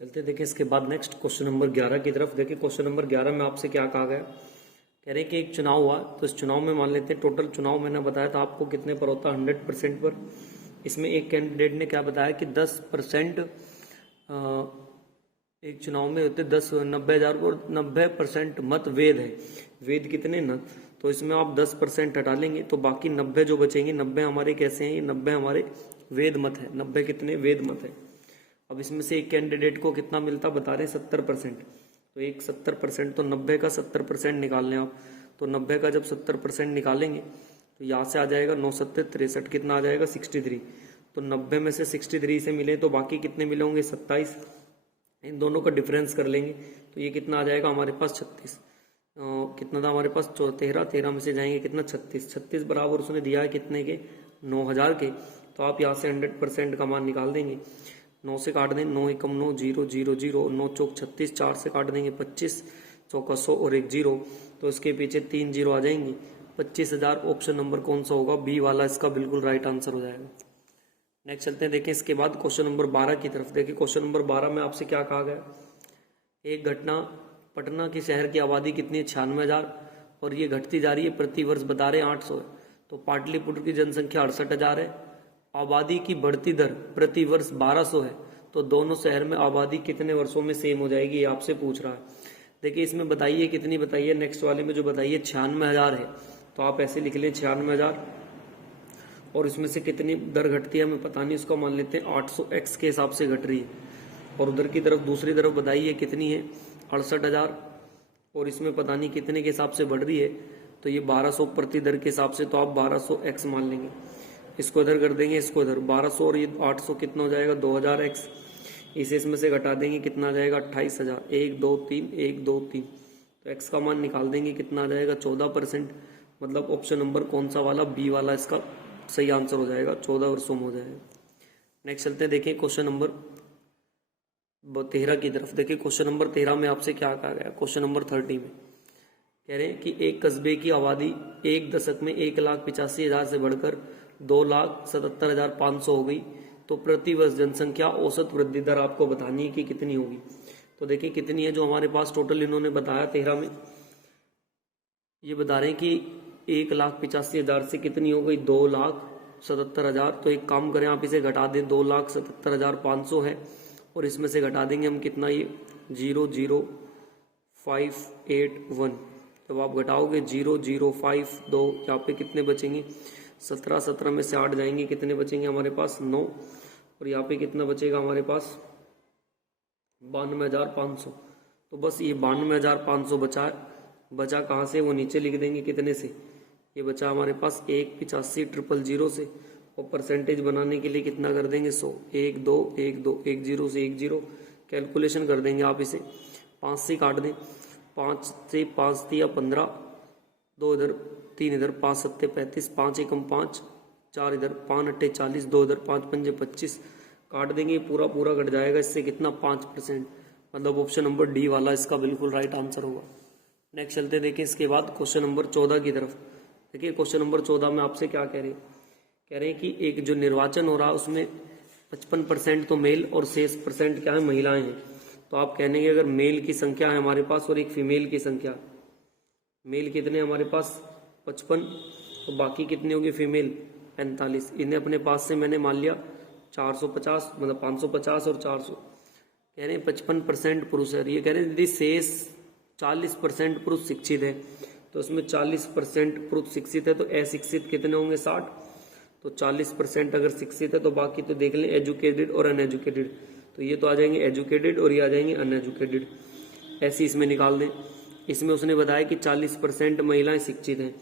चलते देखिए इसके बाद नेक्स्ट क्वेश्चन नंबर 11 की तरफ। देखिए क्वेश्चन नंबर 11 में आपसे क्या कहा गया, कह रहे हैं कि एक चुनाव हुआ, तो इस चुनाव में मान लेते हैं टोटल चुनाव मैंने बताया था आपको कितने पर होता है 100% पर। इसमें एक कैंडिडेट ने क्या बताया कि 10% एक चुनाव में होते 90,000 और 90% मत वेद है। वेद कितने न, तो इसमें आप 10% हटा लेंगे तो बाकी 90 जो बचेंगे, 90 हमारे कैसे हैं, ये 90 हमारे वेद मत है। 90 कितने वेद मत है। अब इसमें से एक कैंडिडेट को कितना मिलता बता रहे हैं 70%, तो एक 70% तो 90 का 70% निकाल लें आप। तो 90 का जब 70% निकालेंगे तो यहाँ से आ जाएगा 9 7 63, कितना आ जाएगा 63। तो 90 में से 63 से मिले तो बाकी कितने मिले होंगे 27। इन दोनों का डिफरेंस कर लेंगे तो ये कितना आ जाएगा हमारे पास 36। कितना था हमारे पास 13 में से जाएंगे कितना 36 बराबर उसने दिया है कितने के 9,000 के। तो आप यहाँ से 100% का मान निकाल देंगे। 9 से काट दें, 9 एकम 9 0 0 0, 9 चौक 36, 4 से काट देंगे 25, चौका 100 और एक 0, तो इसके पीछे 3 0 आ जाएंगी। 25,000 ऑप्शन नंबर कौन सा होगा, बी वाला इसका बिल्कुल राइट आंसर हो जाएगा। नेक्स्ट चलते हैं देखें इसके बाद क्वेश्चन नंबर 12 की तरफ। देखिए क्वेश्चन नंबर 12 में आपसे क्या कहा गया, एक घटना पटना के शहर की आबादी कितनी है 96,000 और ये घटती जा रही है, प्रति वर्ष बता रहे 800 है। तो पाटलिपुत्र की जनसंख्या 68,000 है, आबादी की बढ़ती दर प्रति वर्ष 1200 है, तो दोनों शहर में आबादी कितने वर्षों में सेम हो जाएगी, ये आपसे पूछ रहा है। देखिए इसमें बताइए कितनी बताइए, नेक्स्ट वाले में जो बताइए 96,000 है, तो आप ऐसे लिख लें 96,000 और इसमें से कितनी दर घटती है हमें पता नहीं, उसका मान लेते हैं 800x के हिसाब से घट रही है। और उधर की तरफ दूसरी तरफ बताइए कितनी है 68,000 और इसमें पता नहीं कितने के हिसाब से बढ़ रही है, तो ये 1200 प्रति दर के हिसाब से, तो आप 1200x मान लेंगे। इसको इधर कर देंगे, इसको इधर 1200 और ये 800 कितना हो जाएगा 2000x। इसे इसमें से घटा देंगे कितना आ जाएगा 28,000, 1 2 3 1 2 3, तो x का मान निकाल देंगे कितना आ जाएगा 14%। मतलब ऑप्शन नंबर कौन सा वाला, बी वाला इसका सही आंसर हो जाएगा, 14 वर्षों में हो जाएगा। नेक्स्ट चलते हैं देखिए क्वेश्चन नंबर 13 की तरफ। देखिए क्वेश्चन नंबर 13 में आपसे क्या कहा गया, क्वेश्चन नंबर 30 में कह रहे हैं कि एक कस्बे की आबादी एक दशक में 1,85,000 से बढ़कर 2,77,500 हो गई, तो प्रति वर्ष जनसंख्या औसत वृद्धि दर आपको बतानी है कि कितनी होगी। तो देखिए कितनी है, जो हमारे पास टोटल इन्होंने बताया 13 में, ये बता रहे हैं कि 1,85,000 से कितनी हो गई 2,77,000। तो एक काम करें आप इसे घटा दें, 2,77,500 है और इसमें से घटा देंगे हम कितना, ये 0,0581। जब आप घटाओगे 0,052, यहाँ पे कितने बचेंगे 17 में से 8 जाएंगे, कितने बचेंगे हमारे पास 9, और यहाँ पे कितना बचेगा हमारे पास 92,500। तो बस ये 92,500 बचा कहाँ से, वो नीचे लिख देंगे कितने से, ये बचा हमारे पास 1,85,000 से, और परसेंटेज बनाने के लिए कितना कर देंगे 100, 1 2 1 2 1 0 से 1 0, कैलकुलेशन कर देंगे आप इसे, 5 से काट दें, 5 से 5 दिया 15, 2 इधर 3 इधर, 5 7 35, 5 एकम 5, 4 इधर, 5 8 40, 2 इधर, 5 5 25, काट देंगे पूरा पूरा कट जाएगा, इससे कितना 5%। मतलब ऑप्शन नंबर डी वाला इसका बिल्कुल राइट आंसर होगा। नेक्स्ट चलते देखिए इसके बाद क्वेश्चन नंबर 14 की तरफ। देखिए क्वेश्चन नंबर 14 में आपसे क्या कह रहे हैं कि एक जो निर्वाचन हो रहा है उसमें 55% तो मेल और शेष % क्या है महिलाएं हैं। तो आप कहने अगर मेल की संख्या है हमारे पास और एक फीमेल की संख्या, मेल कितने हमारे पास 55, तो बाकी कितनी होगी फीमेल 45। इन्हें अपने पास से मैंने मान लिया 450, मतलब 550 और 400। कह रहे हैं 55% पुरुष है, ये कह रहे हैं यदि शेष 40% पुरुष शिक्षित है, तो इसमें 40% पुरुष शिक्षित है, तो अशिक्षित कितने होंगे 60। तो 40% अगर शिक्षित है तो बाकी तो देख लें एजुकेटेड और अनएजुकेटेड, तो ये तो आ जाएंगे एजुकेटेड और ये आ जाएंगे अनएजुकेटेड, ऐसे इसमें निकाल दें। इसमें उसने बताया कि 40% महिलाएं शिक्षित हैं,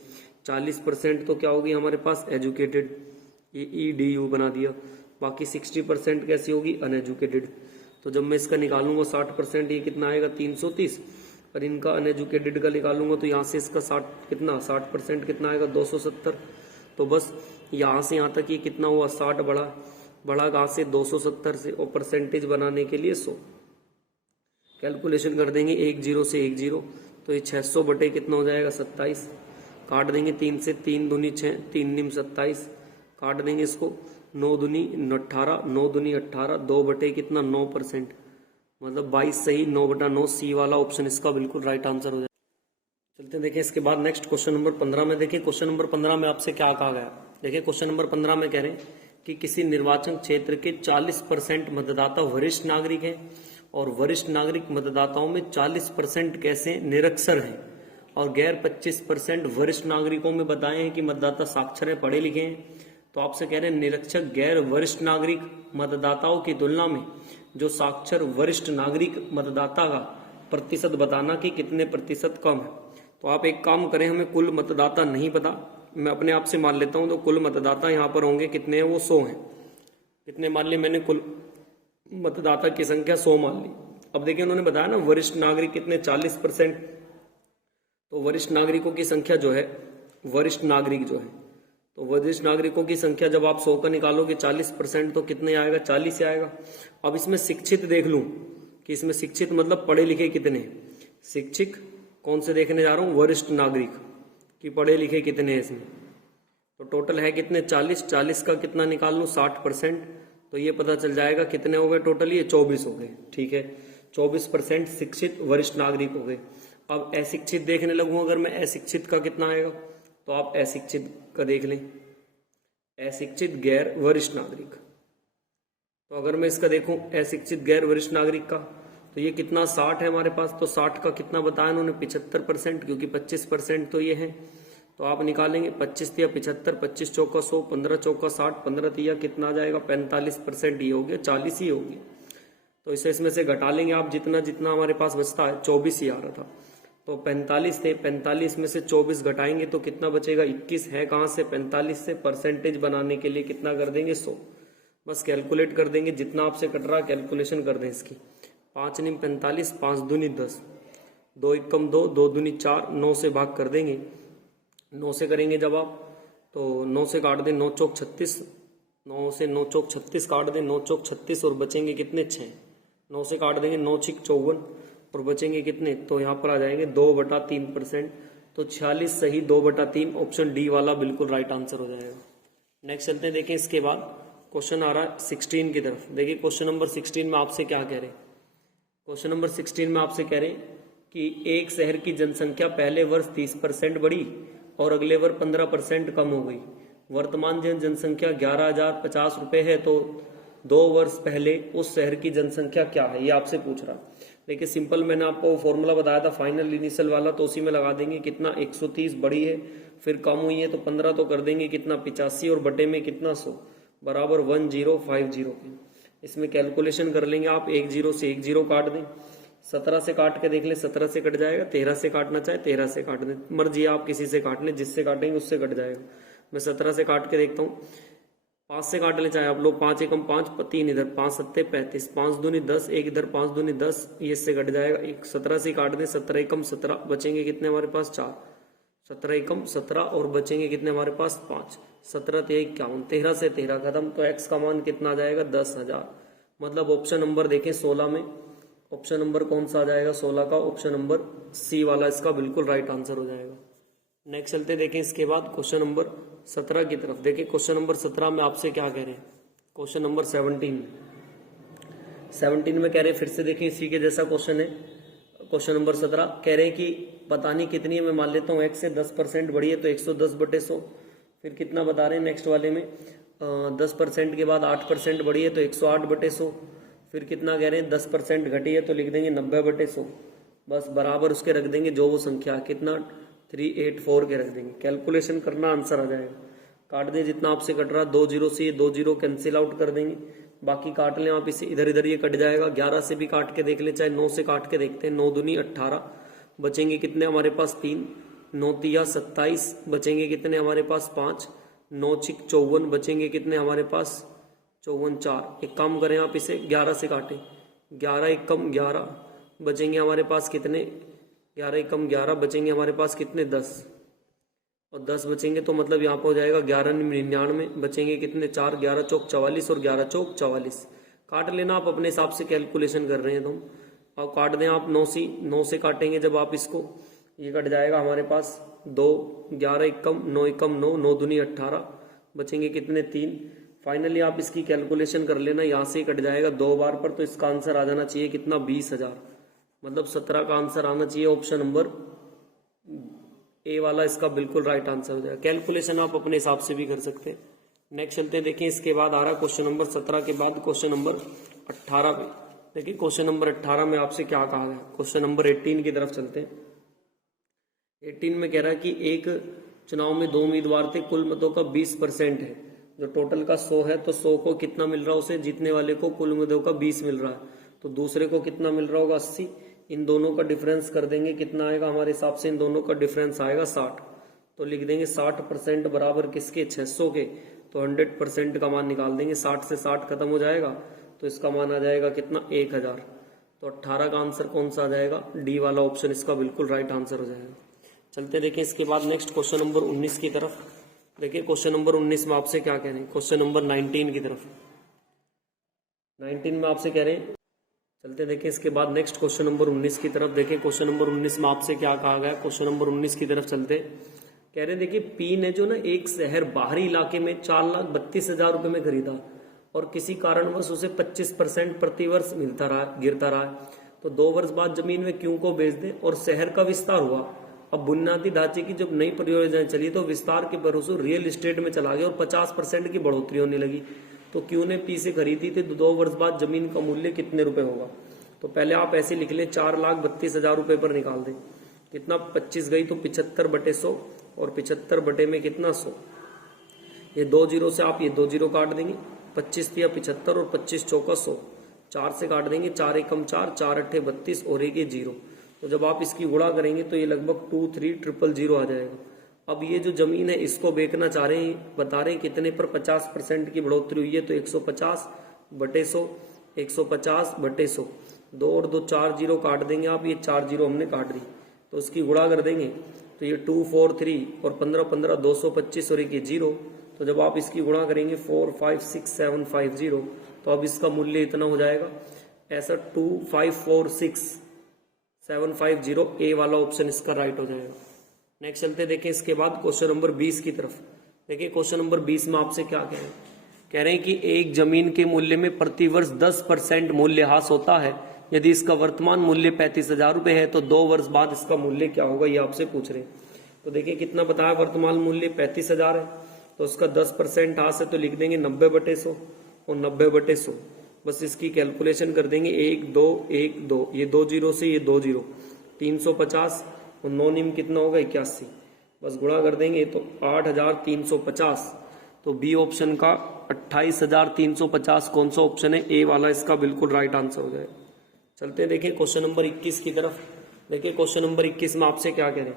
40% तो क्या होगी हमारे पास एजुकेटेड, ये EDU बना दिया, बाकी 60% कैसी होगी अनएजुकेटेड। तो जब मैं इसका निकालूंगा 60%, ये कितना आएगा 330, और इनका अनएजुकेटेड का निकालूंगा तो यहाँ से इसका 60% कितना आएगा 270। तो बस यहाँ से यहाँ तक ये कितना हुआ 60 बढ़ा कहाँ से 270 से, और परसेंटेज बनाने के लिए 100। कैलकुलेशन कर देंगे 1 0 से 1 0, तो ये 600 बटे कितना हो जाएगा 27। काट देंगे 3 से, 3 दूनी 6, 3 निम 27, काट देंगे इसको, 9 दूनी 18, 9 दूनी 18, 2 बटे कितना 9%। मतलब 22 सही, 9/9 सी वाला ऑप्शन इसका बिल्कुल राइट आंसर हो जाएगा। चलते हैं देखें इसके बाद नेक्स्ट क्वेश्चन नंबर 15 में। देखिए क्वेश्चन नंबर 15 में आपसे क्या कहा गया। देखिए क्वेश्चन नंबर 15 में कह रहे हैं कि किसी निर्वाचन क्षेत्र के 40% मतदाता वरिष्ठ नागरिक हैं और वरिष्ठ नागरिक मतदाताओं में 40% कैसे निरक्षर हैं और गैर 25% वरिष्ठ नागरिकों में बताए हैं कि मतदाता साक्षर हैं, पढ़े लिखे हैं। तो आपसे कह रहे हैं निरक्षर गैर वरिष्ठ नागरिक मतदाताओं की तुलना में जो साक्षर वरिष्ठ नागरिक मतदाता का प्रतिशत बताना कि कितने प्रतिशत कम है। तो आप एक काम करें, हमें कुल मतदाता नहीं पता, मैं अपने आप से मान लेता हूं। तो कुल मतदाता यहाँ पर होंगे कितने हैं, वो 100 हैं। कितने मान लिए मैंने, कुल मतदाता की संख्या 100 मान ली। अब देखिए उन्होंने बताया ना वरिष्ठ नागरिक कितने 40%, तो वरिष्ठ नागरिकों की संख्या जो है, वरिष्ठ नागरिक जो है, तो वरिष्ठ नागरिकों की संख्या जब आप 100 का निकालोगे 40% तो कितने आएगा, 40 आएगा। अब इसमें शिक्षित देख लूं कि इसमें शिक्षित मतलब पढ़े लिखे कितने, शिक्षित कौन से देखने जा रहा हूं, वरिष्ठ नागरिक कि पढ़े लिखे कितने हैं इसमें। तो टोटल है कितने 40, 40 का कितना निकाल लूं 60%, तो ये पता चल जाएगा कितने हो गए टोटल, ये 24 हो गए। ठीक है, 24% शिक्षित वरिष्ठ नागरिक हो गए। अब अशिक्षित देखने लगूं, अगर मैं अशिक्षित का कितना आएगा, तो आप अशिक्षित का देख लें, अशिक्षित गैर वरिष्ठ नागरिक। तो अगर मैं इसका देखूं अशिक्षित गैर वरिष्ठ नागरिक का, तो ये कितना 60 है हमारे पास। तो 60 का कितना बताया उन्होंने 75%, क्योंकि 25% तो ये है। तो आप निकालेंगे 25 या 75, 25 चौका 100, 15 चौका 60, 15 तिया कितना आ जाएगा 45%, ये हो गया 40 ही हो गया। तो इसे इसमें से घटा लेंगे आप, जितना जितना हमारे पास बचता है, 24 ही आ रहा था तो 45 थे, 45 में से 24 घटाएंगे तो कितना बचेगा 21 है। कहां से 45 से, परसेंटेज बनाने के लिए कितना कर देंगे 100, बस कैलकुलेट कर देंगे जितना आपसे कट रहा कैलकुलेशन कर दें इसकी। 5 × 45, 5 दूनी 10, 2 एकम 2, 2 दूनी 4, 9 से भाग कर देंगे। 9 से करेंगे जब आप, तो 9 से काट दें 9 चौक 36, 9 से 9 चौक 36 काट दें, 9 चौक 36 और बचेंगे कितने 6। 9 से काट देंगे 9 छिक 54 और बचेंगे कितने, तो यहाँ पर आ जाएंगे 2/3%। तो 46 सही, 2/3 ऑप्शन डी वाला बिल्कुल राइट आंसर हो जाएगा। नेक्स्ट चलते हैं, देखें इसके बाद क्वेश्चन आ रहा है 16 की तरफ। देखिए क्वेश्चन नंबर 16 में आपसे क्या कह रहे हैं। क्वेश्चन नंबर 16 में आपसे कह रहे हैं कि एक शहर की जनसंख्या पहले वर्ष 30% बढ़ी और अगले वर्ष 15% कम हो गई। वर्तमान जनसंख्या 11,050 रुपए है, तो 2 वर्ष पहले उस शहर की जनसंख्या क्या है, ये आपसे पूछ रहा। देखिए सिंपल, मैंने आपको फॉर्मूला बताया था फाइनल इनिशियल वाला, तो उसी में लगा देंगे कितना 130 बड़ी है, फिर कम हुई है तो 15 तो कर देंगे कितना 85 और बटे में कितना 100 बराबर 1050 के। इसमें कैलकुलेशन कर लेंगे आप, 1 0 से 1 0 काट दें, 17 से काट के देख लें 17 से कट जाएगा, 13 से काटना चाहे 13 से काट दें, मर्जी आप किसी से काट लें, जिससे काटेंगे उससे कट जाएगा। मैं 17 से काट के देखता हूँ, 5 से काट ले चाहे आप लोग, 5 एकम 5, 3 इधर, 5 सत्ते 35, 5 दूनी 10, 1 इधर 5 दूनी 10, ये इससे कट जाएगा। 17 से काट दें, 17 एकम 17, बचेंगे कितने हमारे पास 4, 17 एकम 17 और बचेंगे कितने हमारे पास 5, 17 × 51, 13 से 13 खत्म। तो एक्स का मान कितना आ जाएगा 10,000। मतलब ऑप्शन नंबर देखें 16 में, ऑप्शन नंबर कौन सा आ जाएगा 16 का, ऑप्शन नंबर सी वाला इसका बिल्कुल राइट आंसर हो जाएगा। नेक्स्ट चलते देखें इसके बाद क्वेश्चन नंबर 17 की तरफ। देखिए क्वेश्चन नंबर 17 में आपसे क्या कह रहे हैं। क्वेश्चन नंबर 17 में कह रहे हैं, फिर से देखें इसी के जैसा क्वेश्चन है। क्वेश्चन नंबर 17 कह रहे हैं कि पता नहीं कितनी है, मैं मान लेता हूँ x से 10% बढ़ी है तो 110/100। फिर कितना बता रहे हैं नेक्स्ट वाले में, 10% के बाद 8% बढ़ी है तो 108/100। फिर कितना कह रहे हैं 10% घटी है तो लिख देंगे 90/100, बस बराबर उसके रख देंगे जो वो संख्या कितना 384 के रख देंगे। कैलकुलेशन करना, आंसर आ जाएगा। काट दें जितना आपसे कट रहा, 2 0 से ये 2 0 कैंसिल आउट कर देंगे, बाकी काट लें आप इसे, इधर इधर ये कट जाएगा। 11 से भी काट के देख ले, चाहे 9 से काट के देखते हैं, 9 दूनी 18, बचेंगे कितने हमारे पास 3, 9 तिया 27, बचेंगे कितने हमारे पास 5, 9 छिक 54, बचेंगे कितने हमारे पास 54 4। एक काम करें आप इसे 11 से काटें, 11 एकम 11, बचेंगे हमारे पास कितने 11 एकम 11, बचेंगे हमारे पास कितने 10 और 10 बचेंगे तो मतलब यहाँ पर हो जाएगा 1199, बचेंगे कितने 4, 11 चौक 44 और 11 चौक 44। काट लेना आप अपने हिसाब से, कैलकुलेशन कर रहे हैं तुम। और काट दें आप 9 से काटेंगे जब आप इसको, ये कट जाएगा हमारे पास 2, 11 एकम 9 एकम 9, 9 दूनी 18, बचेंगे कितने 3, फाइनली आप इसकी कैलकुलेशन कर लेना, यहाँ से कट जाएगा 2 बार पर, तो इसका आंसर आ जाना चाहिए कितना, 20,000। मतलब 17 का आंसर आना चाहिए ऑप्शन नंबर ए वाला, इसका बिल्कुल राइट आंसर हो जाएगा। कैलकुलेशन आप अपने हिसाब से भी कर सकते हैं। नेक्स्ट चलते हैं, देखिए इसके बाद आ रहा है क्वेश्चन नंबर 17 के बाद क्वेश्चन नंबर 18 पे। देखिए क्वेश्चन नंबर 18 में आपसे क्या कहा गया। क्वेश्चन नंबर 18 की तरफ चलते हैं। 18 में कह रहा है कि एक चुनाव में 2 उम्मीदवार थे, कुल मतों का 20% है, जो टोटल का 100 है, तो 100 को कितना मिल रहा है उसे, जीतने वाले को कुल मतों का 20 मिल रहा है, तो दूसरे को कितना मिल रहा होगा, 80। इन दोनों का डिफरेंस कर देंगे, कितना आएगा हमारे हिसाब से, इन दोनों का डिफरेंस आएगा 60। तो लिख देंगे 60% बराबर किसके, 600 के। तो 100% का मान निकाल देंगे, 60 से 60 खत्म हो जाएगा, तो इसका मान आ जाएगा कितना, 1000। तो 18 का आंसर कौन सा आ जाएगा, डी वाला ऑप्शन इसका बिल्कुल राइट आंसर हो जाएगा। चलते देखें इसके बाद नेक्स्ट क्वेश्चन नंबर 19 की तरफ। देखिए क्वेश्चन नंबर 19 में आपसे क्या कह रहे हैं, क्वेश्चन नंबर 19 की तरफ। 19 में आपसे कह रहे हैं, चलते देखें इसके बाद नेक्स्ट क्वेश्चन नंबर 19 की तरफ। देखिए क्वेश्चन नंबर 19 में आपसे क्या कहा गया। क्वेश्चन नंबर 19 की तरफ चलते, कह रहे देखिए पी ने जो ना एक शहर बाहरी इलाके में 4,32,000 रुपए में खरीदा और किसी कारणवश उसे 25% प्रतिवर्ष गिरता रहा, तो 2 वर्ष बाद जमीन में क्यों को बेच दे और शहर का विस्तार हुआ। अब बुनियादी ढांचे की जब नई परियोजनाएं चली तो विस्तार के भरोसे रियल एस्टेट में चला गया और 50% की बढ़ोतरी होने लगी, तो क्यू ने पी से खरीदी थी, तो 2 वर्ष बाद जमीन का मूल्य कितने रुपए होगा। तो पहले आप ऐसे लिख ले, 4,32,000 रुपए पर निकाल दें, कितना 25 गई तो 75/100 और 75 बटे में कितना 100। ये 2 जीरो से आप ये 2 जीरो काट देंगे, 25 दिया 75 और 25 चौका 100, 4 से काट देंगे, 4 एकम 4, 4 अट्ठे 32 और एक ये 0। तो जब आप इसकी गुणा करेंगे तो ये लगभग 23,000 आ जाएगा। अब ये जो जमीन है इसको बेचना चाह रहे हैं, बता रहे हैं कितने पर, 50% की बढ़ोतरी हुई है, तो 150/100, 150/100, 2 और 2 4 जीरो काट देंगे आप, ये 4 जीरो हमने काट दी, तो उसकी गुणा कर देंगे तो ये 243 और 15 15 225 और एक ये 0। तो जब आप इसकी गुणा करेंगे 456750, तो अब इसका मूल्य इतना हो जाएगा ऐसा 2546750, ए वाला ऑप्शन इसका राइट हो जाएगा। नेक्स्ट चलते देखें इसके बाद क्वेश्चन नंबर 20 की तरफ। देखिए क्वेश्चन नंबर 20 में आपसे क्या कह रहे हैं, कह रहे हैं कि एक जमीन के मूल्य में प्रतिवर्ष 10% मूल्यह्रास होता है, यदि इसका वर्तमान मूल्य 35,000 रुपए है तो 2 वर्ष बाद इसका मूल्य क्या होगा, ये आपसे पूछ रहे हैं। तो देखिए कितना बताया, वर्तमान मूल्य 35,000 है, तो उसका 10% हास है, तो लिख देंगे 90/100 और 90/100। बस इसकी कैलकुलेशन कर देंगे, 1 2 1 2, ये 2 जीरो से ये 2 जीरो, 350 और 9 निम कितना होगा, 81। बस गुणा कर देंगे तो 8,350। तो बी ऑप्शन का 28,350 कौन सा ऑप्शन है, ए वाला इसका बिल्कुल राइट आंसर हो जाएगा। चलते हैं देखिए क्वेश्चन नंबर 21 की तरफ। देखिए क्वेश्चन नंबर 21 में आपसे क्या कह रहे हैं,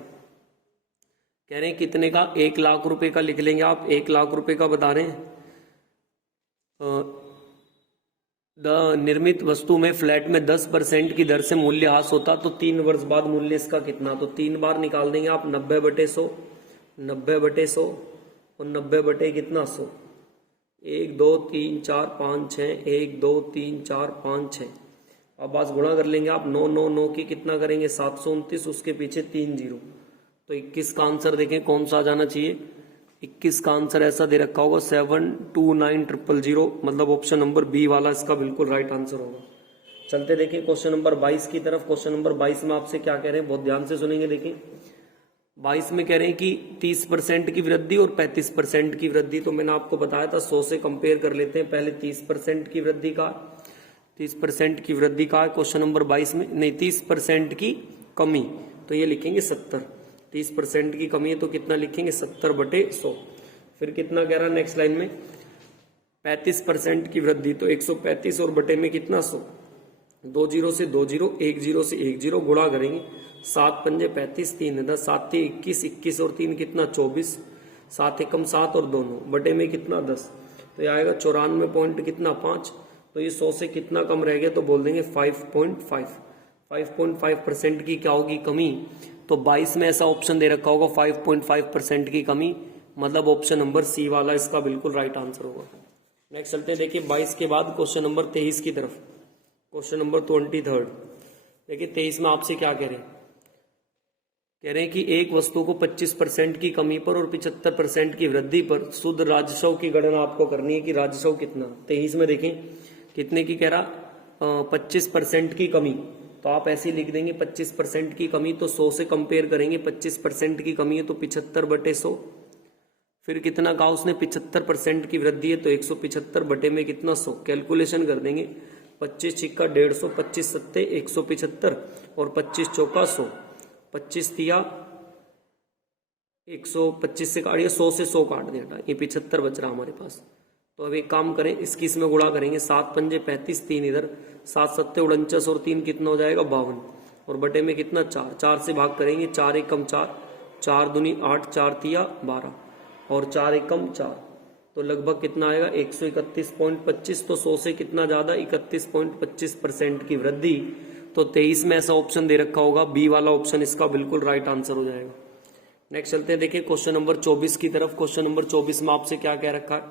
कह रहे हैं कितने का, 1 लाख रुपए का लिख लेंगे आप, 1 लाख रुपए का बता रहे हैं। निर्मित वस्तु में फ्लैट में 10% की दर से मूल्यह्रास होता, तो 3 वर्ष बाद मूल्य इसका कितना, तो 3 बार निकाल देंगे आप, 90/100, 90/100 और 90 कितना 100, 1 2 3 4 5 6, 1 2 3 4 5 6। अब आज गुणा कर लेंगे आप, 9 9 9 की कितना करेंगे, 729, उसके पीछे 3 जीरो, तो 21 का आंसर देखें कौन सा आ जाना चाहिए। 21 का आंसर ऐसा दे रखा होगा 729,000, मतलब ऑप्शन नंबर बी वाला इसका बिल्कुल राइट आंसर होगा। चलते देखिए क्वेश्चन नंबर 22 की तरफ। क्वेश्चन नंबर 22 में आपसे क्या कह रहे हैं, बहुत ध्यान से सुनेंगे। देखिए 22 में कह रहे हैं कि 30% की वृद्धि और 35% की वृद्धि, तो मैंने आपको बताया था 100 से कंपेयर कर लेते हैं। पहले 30% की वृद्धि का, 30% की वृद्धि का है क्वेश्चन नंबर 22 में, नहीं 30% की कमी, तो ये लिखेंगे 70। 30% की कमी है तो कितना लिखेंगे, 70/100। फिर कितना कह रहा है नेक्स्ट लाइन में, 35% की वृद्धि, तो 135 और बटे में कितना 100, 2 जीरो से 2 जीरो, 1 जीरो से 1 जीरो, गुणा करेंगे 7 पंजे 35, 3 10, 7 21, 21 और 3 कितना 24, 7 एकम 7 और 2 9, बटे में कितना 10, तो ये आएगा 94 पॉइंट कितना 5। तो ये 100 से कितना कम रह गया, तो बोल देंगे 5.5। 5.5% की क्या होगी कमी, तो 22 में ऐसा ऑप्शन दे रखा होगा 5.5% की कमी, मतलब ऑप्शन नंबर सी वाला इसका बिल्कुल राइट आंसर होगा। नेक्स्ट चलते हैं देखिए 22 के बाद क्वेश्चन नंबर 23 की तरफ। Question number 23। देखिए 23 में आपसे क्या कह रहे हैं, कह रहे हैं कि एक वस्तु को 25% की कमी पर और 75% की वृद्धि पर शुद्ध राजस्व की गणना आपको करनी है कि राजस्व कितना। 23 में देखें कितने की कह रहा 25% की कमी, तो आप ऐसे ही लिख देंगे 25% की कमी, तो 100 से कंपेयर करेंगे। 25% की कमी है तो 75/100। फिर कितना कहा उसने 75% की वृद्धि है तो 175 बटे में कितना 100। कैलकुलेशन कर देंगे 25 छिक्का 150, 25 सत्ते 175 और 25 चौका 100। 25 दिया 125 से काटिए, 100 से 100 काट दिया, ये 75 बच रहा हमारे पास। तो अब एक काम करें, इसकी इसमें गुणा करेंगे। 7 पंजे 35, 3 इधर, 7 सत्ते 49 और 3 कितना हो जाएगा 52 और बटे में कितना 4। 4 से भाग करेंगे, 4 एकम 4, 4 दूनी 8, 4 तिया 12 और 4 एकम 4, तो लगभग कितना आएगा 131.25। तो 100 से कितना ज्यादा 31.25% की वृद्धि। तो 23 में ऐसा ऑप्शन दे रखा होगा, बी वाला ऑप्शन इसका बिल्कुल राइट आंसर हो जाएगा। नेक्स्ट चलते हैं, देखिए क्वेश्चन नंबर 24 की तरफ। क्वेश्चन नंबर 24 में आपसे क्या कह रखा है,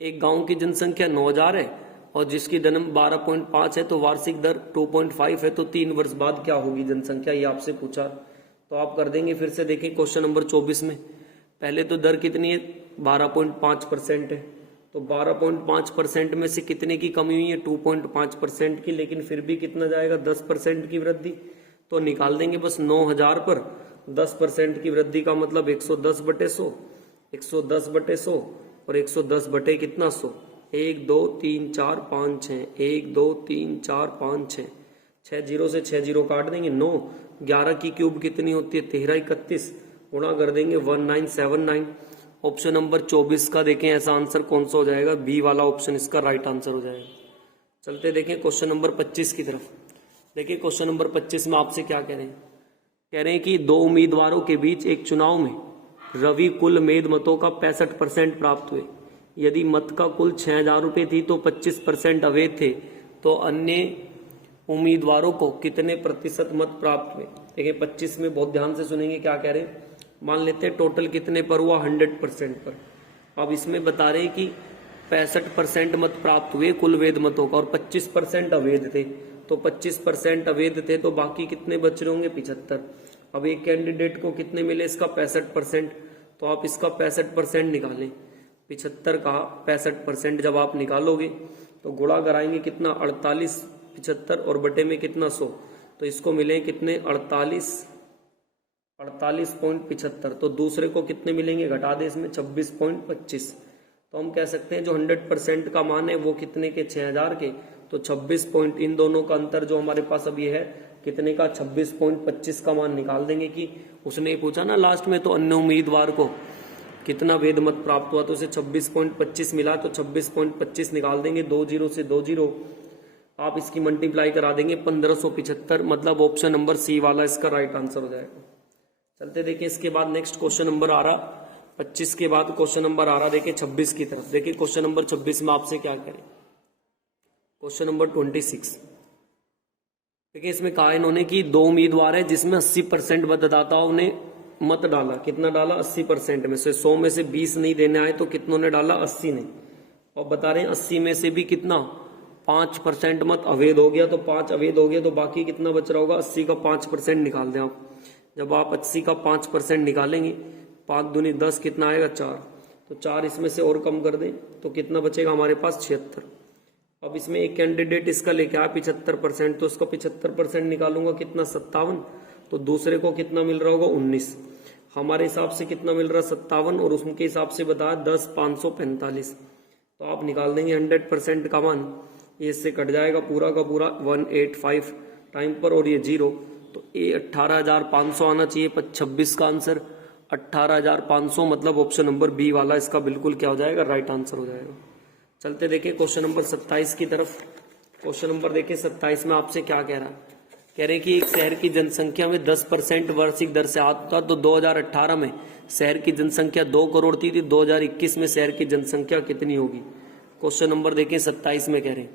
एक गांव की जनसंख्या 9000 है और जिसकी जन्म 12.5 है तो वार्षिक दर 2.5 है, तो 3 वर्ष बाद क्या होगी जनसंख्या, ये आपसे पूछा। तो आप कर देंगे फिर से। देखिए क्वेश्चन नंबर 24 में पहले तो दर कितनी है 12.5% है, तो 12.5% में से कितने की कमी हुई है 2.5% की, लेकिन फिर भी कितना जाएगा 10% की वृद्धि। तो निकाल देंगे बस 9000 पर 10% की वृद्धि का मतलब 110/100, 110/100 और 110 बटे कितना 100। 1 2 3 4 5 6, 1 2 3 4 5 6, 6 जीरो से 6 जीरो काट देंगे 9। 11 की क्यूब कितनी होती है 13 31, गुणा कर देंगे 1979। ऑप्शन नंबर 24 का देखें ऐसा आंसर कौन सा हो जाएगा, बी वाला ऑप्शन इसका राइट आंसर हो जाएगा। चलते देखें क्वेश्चन नंबर 25 की तरफ। देखिए क्वेश्चन नंबर 25 में आपसे क्या कह रहे हैं, कह रहे हैं कि दो उम्मीदवारों के बीच एक चुनाव में रवि कुल मेद मतों का 65% प्राप्त हुए। यदि मत का कुल 6000 रुपये थी तो 25% अवैध थे, तो अन्य उम्मीदवारों को कितने प्रतिशत मत प्राप्त हुए। देखिए 25 में बहुत ध्यान से सुनेंगे क्या कह रहे हैं। मान लेते हैं टोटल कितने पर हुआ 100% पर। अब इसमें बता रहे हैं कि 65% मत प्राप्त हुए कुल वेद मतों का और 25% अवैध थे, तो 25% अवैध थे तो बाकी कितने बच रहे होंगे 75। अब एक कैंडिडेट को कितने मिले इसका 65%, तो आप इसका 65% निकालें। 75 का 65% जब आप निकालोगे तो गुणा कराएंगे कितना 48 75 और बटे में कितना 100, तो इसको मिले कितने 48.75। तो दूसरे को कितने मिलेंगे घटा दे इसमें 26.25। तो हम कह सकते हैं जो 100% का मान है वो कितने के 6000 के, तो 26 पॉइंट, इन दोनों का अंतर जो हमारे पास अब ये है कितने का 26.25 का मान निकाल देंगे। कि उसने पूछा ना लास्ट में, तो अन्य उम्मीदवार को कितना वेद मत प्राप्त हुआ, तो उसे 26.25 मिला, तो 26.25 निकाल देंगे। 2 जीरो से 2 जीरो, आप इसकी मल्टीप्लाई करा देंगे 1575, मतलब ऑप्शन नंबर सी वाला इसका राइट आंसर हो जाएगा। चलते देखिए इसके बाद नेक्स्ट क्वेश्चन नंबर आ रहा 25 के बाद क्वेश्चन नंबर आ रहा देखिए 26 की तरफ। देखिए क्वेश्चन नंबर 26 में आपसे क्या करें, क्वेश्चन नंबर 26। देखिए इसमें कहा इन्होंने कि दो उम्मीदवार है जिसमें 80% मतदाताओं ने मत डाला। कितना डाला 80% में से, 100 में से 20 नहीं देने आए तो कितनों ने डाला 80 ने। और बता रहे हैं 80 में से भी कितना 5% मत अवैध हो गया, तो 5 अवैध हो गया, तो बाकी कितना बच रहा होगा 80 का 5% निकाल दें आप। जब आप 80 का 5% निकालेंगे 5 दूनी 10 कितना आएगा 4, तो 4 इसमें से और कम कर दें तो कितना बचेगा हमारे पास 76। अब इसमें एक कैंडिडेट इसका लेके आया 75%, तो उसका 75% निकालूंगा कितना 57, तो दूसरे को कितना मिल रहा होगा 19। हमारे हिसाब से कितना मिल रहा 57 और उसके हिसाब से बताया 10 545, तो आप निकाल देंगे 100% का मान, ये इससे कट जाएगा पूरा का पूरा 185 टाइम पर और ये 0, तो ये 18,500 आना चाहिए। 26 का आंसर 18,500, मतलब ऑप्शन नंबर बी वाला इसका बिल्कुल क्या हो जाएगा राइट आंसर हो जाएगा। चलते देखिए क्वेश्चन नंबर 27 की तरफ। क्वेश्चन नंबर देखिए 27 में आपसे क्या कह रहा है, कह रहे हैं कि एक शहर की जनसंख्या में 10% वार्षिक दर से आता, तो 2018 में शहर की जनसंख्या 2 करोड़ थी, 2021 में शहर की जनसंख्या कितनी होगी। क्वेश्चन नंबर देखिए 27 में कह रहे हैं,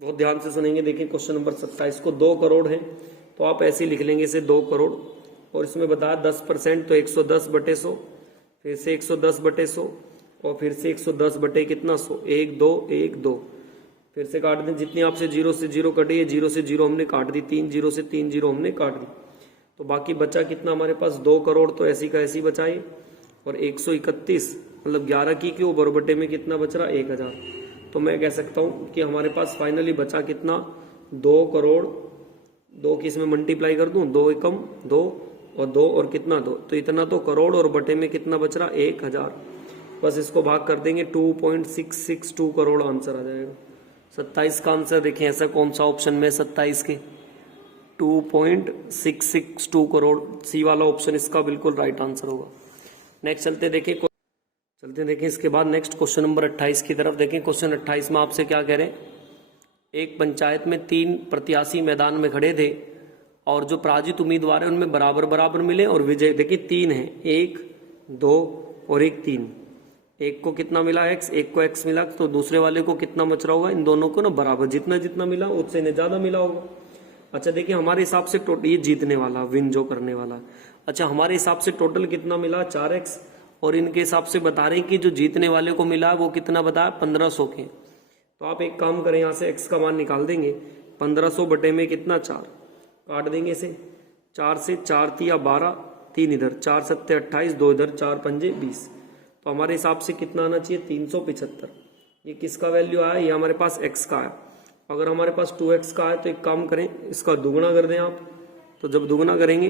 बहुत ध्यान से सुनेंगे। देखिए क्वेश्चन नंबर 27 को 2 करोड़ है तो आप ऐसे लिख लेंगे इसे 2 करोड़, और इसमें बताया 10% तो 110/100, फिर से 110/100 और फिर से 110 बटे कितना 100, 1 2 1 2, फिर से काट दें। जितनी आपसे 0 से 0 कटी है 0 से 0 हमने काट दी, 3 0 से 3 0 हमने काट दी, तो तो बाकी बचा कितना हमारे पास 2 करोड़, तो ऐसी का ऐसी बचाए। और 131 मतलब 11 की क्यूब और बटे में कितना बच रहा 1000। तो मैं कह सकता हूं कि हमारे पास फाइनली बचा कितना 2 करोड़। 2 की इसमें मल्टीप्लाई कर दूं, 2 एकम 2 और 2 और कितना 2, तो इतना तो करोड़ और बटे में कितना बच रहा 1000। बस इसको भाग कर देंगे 2.662 करोड़ आंसर आ जाएगा। 27 का आंसर देखें ऐसा कौन सा ऑप्शन में 27 के 2.662 करोड़, सी वाला ऑप्शन इसका बिल्कुल राइट आंसर होगा। नेक्स्ट चलते देखें इसके बाद नेक्स्ट क्वेश्चन नंबर 28 की तरफ देखें। क्वेश्चन 28 में आपसे क्या कह रहे हैं, एक पंचायत में 3 प्रत्याशी मैदान में खड़े थे और जो पराजित उम्मीदवार है उनमें बराबर बराबर मिले और विजय देखिए 3 है, 1 2 और 1 3। एक को कितना मिला x, एक को x मिला, तो दूसरे वाले को कितना बच रहा होगा, इन दोनों को ना बराबर, जितना जितना मिला उससे ने ज्यादा मिला होगा। अच्छा देखिए हमारे हिसाब से टोटल ये जीतने वाला विन जो करने वाला, अच्छा हमारे हिसाब से टोटल कितना मिला 4x, और इनके हिसाब से बता रहे हैं कि जो जीतने वाले को मिला वो कितना बताया 1500 के। तो आप एक काम करें, यहाँ से x का मान निकाल देंगे, 1500 बटे में कितना 4, काट देंगे इसे, 4 से 4 तिया 12, 3 इधर, 4 सत्ते 28, 2 इधर, 4 पंजे 20। तो हमारे हिसाब से कितना आना चाहिए 375। ये किसका वैल्यू आया, ये हमारे पास x का आया। अगर हमारे पास 2x का है तो एक काम करें, इसका दुगुना कर दें आप। तो जब दुगुना करेंगे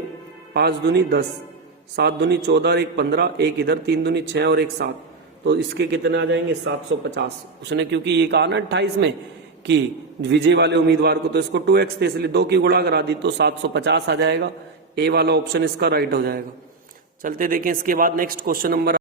5 दूनी 10, 7 दूनी 14 और 1 15, 1 इधर, 3 दूनी 6 और 1 7, तो इसके कितने आ जाएंगे 750। उसने क्योंकि ये कहा ना 28 में कि विजय वाले उम्मीदवार को, तो इसको 2x थे इसलिए 2 की गुणा करा दी तो 750 आ जाएगा। ए वाला ऑप्शन इसका राइट हो जाएगा। चलते देखें इसके बाद नेक्स्ट क्वेश्चन नंबर